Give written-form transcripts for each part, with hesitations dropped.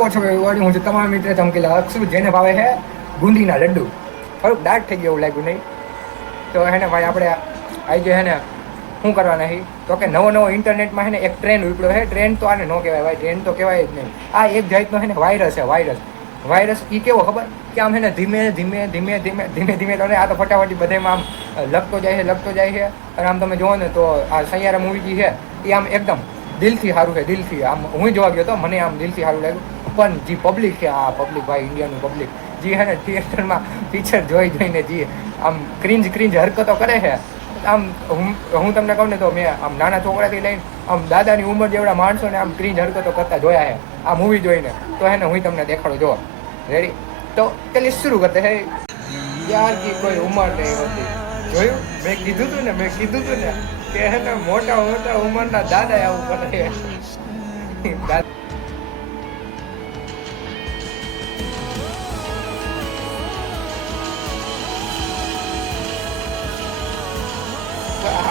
ઓછો વાળી હું તમારા મિત્ર ચમકેલા અક્ષુ જેને ભાવે છે બુંદીના લડ્ડુ. થોડુંક દાટ થઈ ગયું એવું લાગ્યું નહીં તો હે ને ભાઈ આપણે આજે હે ને શું કરવા નહીં તો કે નવો ઇન્ટરનેટમાં હે ને એક ટ્રેન્ડ ઉપડ્યો છે. ટ્રેન્ડ તો આને ન કહેવાય ભાઈ, ટ્રેન્ડ તો કહેવાય જ નહીં. આ એક જાતનો હે ને વાયરસ છે. વાયરસ એ કેવો ખબર કે આમ હે ને ધીમે તો આ તો ફટાફટી બધામાં આમ લખતો જાય છે. અને આમ તમે જુઓ ને તો આ સૈયારા મૂવી જે છે એ આમ એકદમ દિલથી સારું છે. દિલથી આમ હું જોવા ગયો તો મને આમ દિલથી સારું લાગ્યું. પણ જે પબ્લિક છે આ પબ્લિક ભાઈ ઇન્ડિયાનું પબ્લિક જે હે ને થિયેટરમાં પિક્ચર જોઈને જે આમ ક્રિંજ હરકતો કરે છે. આમ હું તમને કહું ને તો મેં આમ નાના છોકરાથી લઈને આમ દાદાની ઉંમર જેવડા માણસોને આમ ક્રિંજ હરકતો કરતા જોયા છે આ મૂવી જોઈને. તો હે ને હું તમને દેખાડું જો રેડી તો ચલી શરૂ કરતે હે યાર की કોઈ ઉંમર નહીં હોતી. જોયું મેં કીધું તું ને કે હે ને મોટા ઉંમરના દાદા આવું કરે.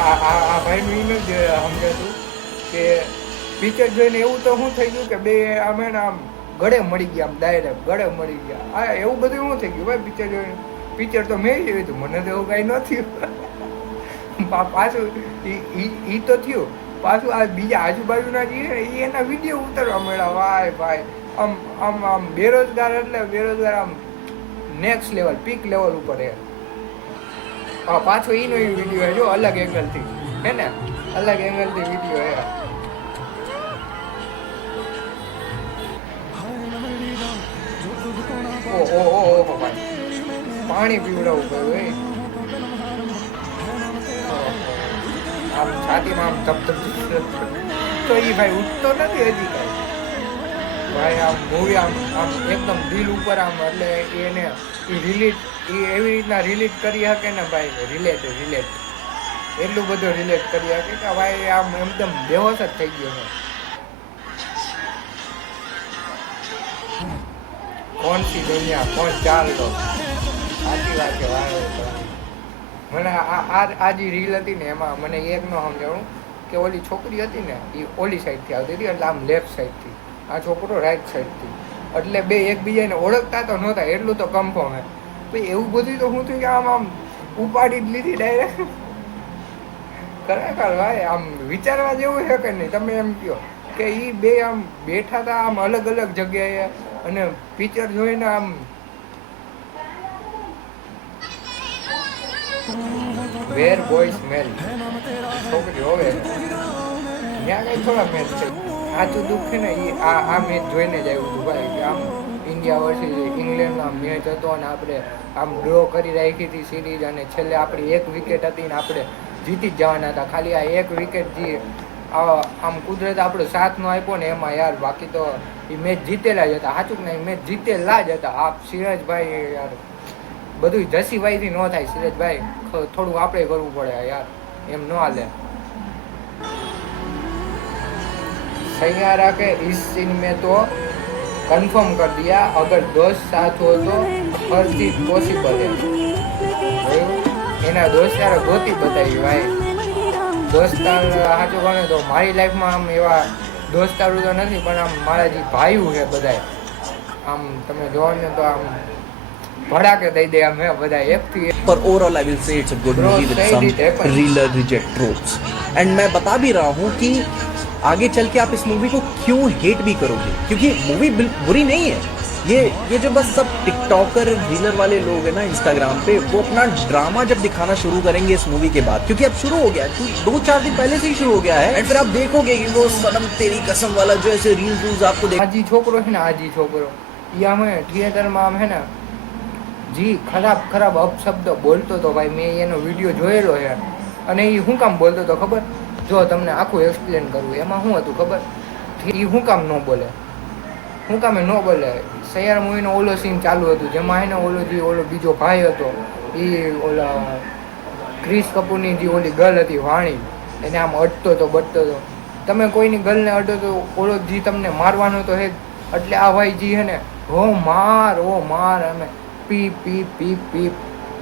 આ ભાઈનું જ સમજાતું કે પિક્ચર જોઈને એવું તો શું થઈ ગયું કે બે આમ આમ ગળે મળી ગયા, આમ ડાયરેક્ટ ગળે મળી ગયા. આ એવું બધું શું થઈ ગયું ભાઈ પિક્ચર જોઈને? પિક્ચર તો મેં જોયું હતું, મને તો એવું કાંઈ ન થયું. પાછું એ તો થયું, પાછું આ બીજા આજુબાજુના જે એ એના વિડીયો ઉતારવા મળ્યા. વાય ભાઈ આમ આમ આમ બેરોજગાર આમ નેક્સ્ટ લેવલ પીક લેવલ ઉપર હે. પાછો એનો વિડીયો હે જો અલગ એંગલથી હે ને, અલગ એંગલથી વિડીયો હે. ઓહો ભાઈ પાણી પીવડાવવું પડ્યું આમ છાતીમાં આમ ધપ તો એ ભાઈ ઉઠતો નથી હજી કાંઈ ભાઈ. આમ મૂવી આમ એકદમ દિલ ઉપર આમ એટલે એને એ એવી રીતના રિલેટ કરી શકે ને ભાઈ. રિલેટ એટલું બધું રિલેટ કરી શકે કે ભાઈ આમ એકદમ બેહોશ જ થઈ ગયો છે. કોણ સી દુનિયા કોણ ચાલતો, સાચી વાત છે ભાઈ. મને આ જે રીલ હતી ને એમાં મને એક ન સમજાણું કે ઓલી છોકરી હતી ને એ ઓલી સાઈડથી આવતી હતી એટલે આમ લેફ્ટ સાઈડથી, આ છોકરો રાઈટ સાઈડથી, એટલે બે એકબીજાને ઓળખતા તો નહોતા એટલું તો કન્ફર્મ હે. ભાઈ એવું બધું તો હું થયું કે આમ ઉપાડી જ લીધી ડાયરેક્ટ. ખરેખર ભાઈ આમ વિચારવા જેવું છે કે નહીં? તમે એમ કહો કે એ બે આમ બેઠા હતા આમ અલગ જગ્યાએ અને પિક્ચર જોઈને આમ વેર બોય સ્મેલ છોકરી હોવે ત્યાં કઈ થોડા મેચ છે. સાચું દુઃખ છે ને એ આ મેચ જોઈને જ આવ્યું હતું ભાઈ કે આમ ઇન્ડિયા વર્સિસ ઇંગ્લેન્ડનો મેચ હતો અને આપણે આમ ડ્રો કરી રાખી હતી સિરીઝ અને છેલ્લે આપણી એક વિકેટ હતી ને આપણે જીતી જ જવાના હતા. ખાલી આ એક વિકેટ જે આમ કુદરત આપણો સાથ નો આપ્યો ને એમાં યાર, બાકી તો એ મેચ જીતેલા જ હતા. સાચું ને મેચ જીતેલા જ હતા. આપ સિરાજભાઈ યાર બધું જસીભાઈથી ન થાય. સિરાજભાઈ થોડું આપણે કરવું પડે યાર, એમ ન હાલે. सैयारा के इस सीन में तो कंफर्म कर दिया अगर दोस्त साथ हो तो हर चीज पॉसिबल है. એના દોસ્તારો ગોતી બતાવી ભાઈ. દોસ્તાર સાચું ગણે તો મારી લાઈફમાં આમ એવા દોસ્તારો તો નથી પણ આમ મારા જે ભાઈઓ છે બધા આમ તમે જોવો ને તો આમ ભડાકે દઈ દે આમ હે બધા એકથી એક. पर overall I will say it's a good movie with some really reject tropes and मैं बता भी रहा हूँ कि आगे चल के आप इस मूवी को क्यों हेट भी करोगे, क्योंकि मूवी बुरी नहीं है. ये जो बस सब टिकटॉकर रीलर वाले लोग हैं ना इंस्टाग्राम पे, वो अपना ड्रामा जब दिखाना शुरू करेंगे इस मूवी के बाद, क्योंकि अब शुरू हो गया है, 2-4 दिन पहले से ही शुरू हो गया है. एंड फिर आप देखोगे कि वो सनम तेरी कसम वाला जो ऐसे रील्स आपको आजी छोकरो है ना, आजी छोकरो ये हमें थिएटर में आम है ना जी खराब अपशब्द बोलतो तो भाई मैं એનો વિડીયો જોયેલો છે અને એ શું કામ બોલતો તો ખબર? જો તમને આખું એક્સપ્લેન કરવું એમાં શું હતું ખબર? એ શું કામ ન બોલે, શું કામે ન બોલે? સૈયારા મૂવીનો ઓલો સીન ચાલુ હતું જેમાં એને ઓલો બીજો ભાઈ હતો એ ઓલા ક્રિશ કપૂરની જે ઓલી ગર્લ હતી વાણી એને આમ અડતો તો બટતો તો. તમે કોઈની ગર્લને અડો તો ઓલો જે તમને મારવાનો તો હે એટલે આ ભાઈ જી હે ને ઓ માર અમે પીપ પીપ પીપ પીપ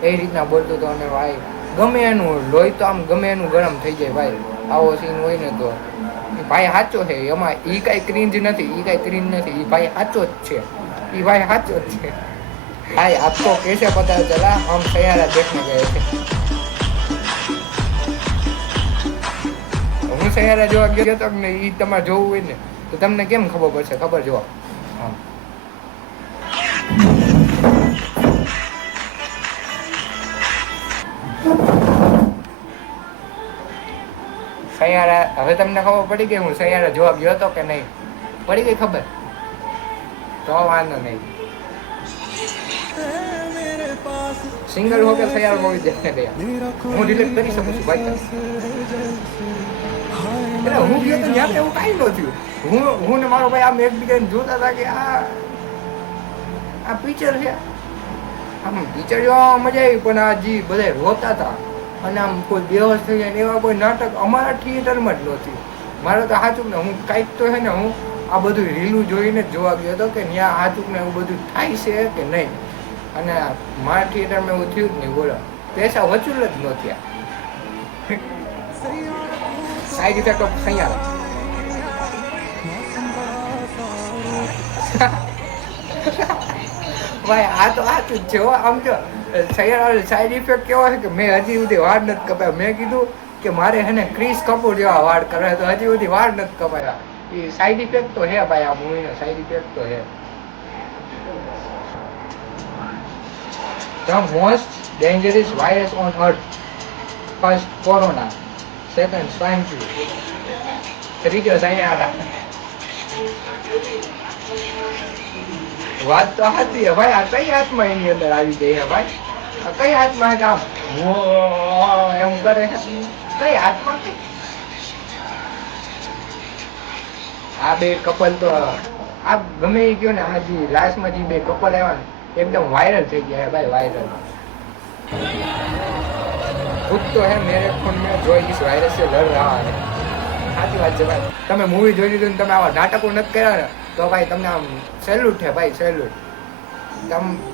એ રીતના બોલતો હતો. અને ભાઈ ગમે એનું લોહી તો આમ ગમે એનું ગરમ થઈ જાય ભાઈ. આવો સીન હોય ને તો ભાઈ સાચો છે એમાં, એ કાંઈ ક્રિંજ નથી, એ કાંઈ ક્રિંજ નથી, એ ભાઈ સાચો જ છે, એ ભાઈ સાચો જ છે ભાઈ. આપકો कैसे पता चला हम सैयारा देखने गए थे? હું સૈયારા જોવા ગયો તો ને એ તમારે જોવું હોય ને તો તમને કેમ ખબર પડશે? ખબર જો હા, સૈયારા હવે તમને ખબર પડી ગઈ હું સૈયારા જોવા ગયો હતો કે નહીં? પડી ગઈ ખબર? તો વાંધો નહીં. સિંગલ હોकर सैयारा मूवी देखने गया. હું રિલેટ કરી શકું છું ભાઈ. એટલે હું ગયો તો ત્યાં એવું કાંઈ ન થયું. હું ને મારો ભાઈ આમ એકબીજાને જોતા હતા કે આ પિક્ચર છે. આમ પિક્ચર જોવામાં મજા આવી, પણ આ જી બધા રોતા હતા અને આમ કોઈ બેહોશ થઈ જાય એવા કોઈ નાટક અમારા થિયેટરમાં જ નહોતી. મારે તો સાચું ને હું કાંઈક તો છે ને હું આ બધું રીલું જોઈને જ જોવા ગયો હતો કે ત્યાં સાચું ને એવું બધું થાય છે કે નહીં. અને મારા થિયેટરમાં એવું થયું જ નહીં. બોલો, પૈસા વસૂલ જ ન થયા. Side effect of સૈયારા. ભાઈ આ તો સાચું જ છે હો. આમ જો સૈયારા સાઈડ ઇફેક્ટ કેવો છે કે મેં હજી સુધી વાળ નથી કપાયા. મેં કીધું કે મારે હે ને ક્રિસ કપૂર જેવા વાળ કરે, તો હજી સુધી વાળ નથી કપાયા. એ સાઈડ ઇફેક્ટ તો હે ભાઈ, આ મૂવીનો સાઈડ ઇફેક્ટ તો હે. The most dangerous virus on earth. First corona, second swine flu, ત્રીજો સૈયારા. વાત તો સાચી છે ભાઈ. આ કઈ હાથમાં એની અંદર આવી ગઈ છે ભાઈ? આ કઈ હાથમાં છે આમ એમ કરે છે? કઈ હાથમાં? આ બે કપલ તો આ ગમે એ કયો ને, આ જે લાસ્ટમાં જે બે કપલ આવ્યા ને एकदम वायरल થઈ ગયા है भाई, वायरल. खुद तो है मेरे फोन में जो इस वायरस से लड़ रहा है. સાચી વાત છે ભાઈ. તમે મૂવી જોઈ લીધું ને તમે આવા નાટકો નથી કર્યા ને તો ભાઈ તમને આમ સેલ્યુટ છે ભાઈ, સેલ્યુટ.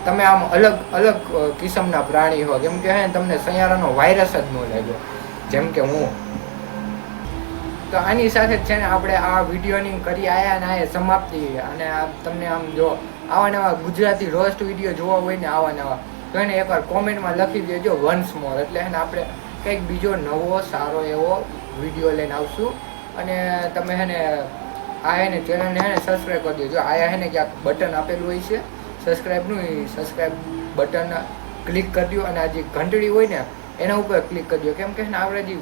તમે આમ અલગ અલગ કિસ્મના પ્રાણી હો. કેમ કે હે તમને સૈયારાનો વાયરસ જ ન લાગ્યો જેમ કે હું. તો આની સાથે જ છે ને આપણે આ વિડીયોની કરી આયા ને આ સમાપ્તિ. અને આ તમને આમ જો આવા નવા ગુજરાતી રોસ્ટ વિડીયો જોવા હોય ને આવા નવા, તો એને એકવાર કોમેન્ટમાં લખી દેજો વન્સ મોર. એટલે એને આપણે કંઈક બીજો નવો સારો એવો વિડીયો લઈને આવશું. અને તમે હે ને આ હે ને ચેનલને હે ને સબસ્ક્રાઈબ કરી દેજો. આયા હે ને ક્યાંક બટન આપેલું હોય છે સબસ્ક્રાઈબનું, એ સબસ્ક્રાઈબ બટન ક્લિક કરી દો. અને આ જે ઘંટડી હોય ને એના ઉપર ક્લિક કરી દો. કેમ કે આપણે જે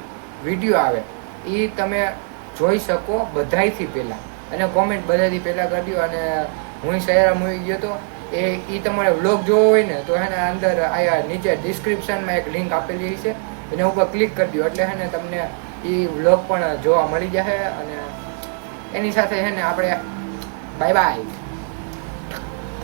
વિડીયો આવે એ તમે જોઈ શકો બધાયથી પહેલાં, અને કોમેન્ટ બધાથી પહેલાં કરી દો. અને હું સૈયારા મૂવી ગયો તો એ તમારે વ્લોગ જોવો હોય ને તો હે ને અંદર આયા નીચે ડિસ્ક્રિપ્શનમાં એક લિંક આપેલી છે, એના ઉપર ક્લિક કરી દો. એટલે હે ને તમને એ વ્લોગ પણ જોવા મળી જશે. અને એની સાથે હે ને આપણે બાય બાય.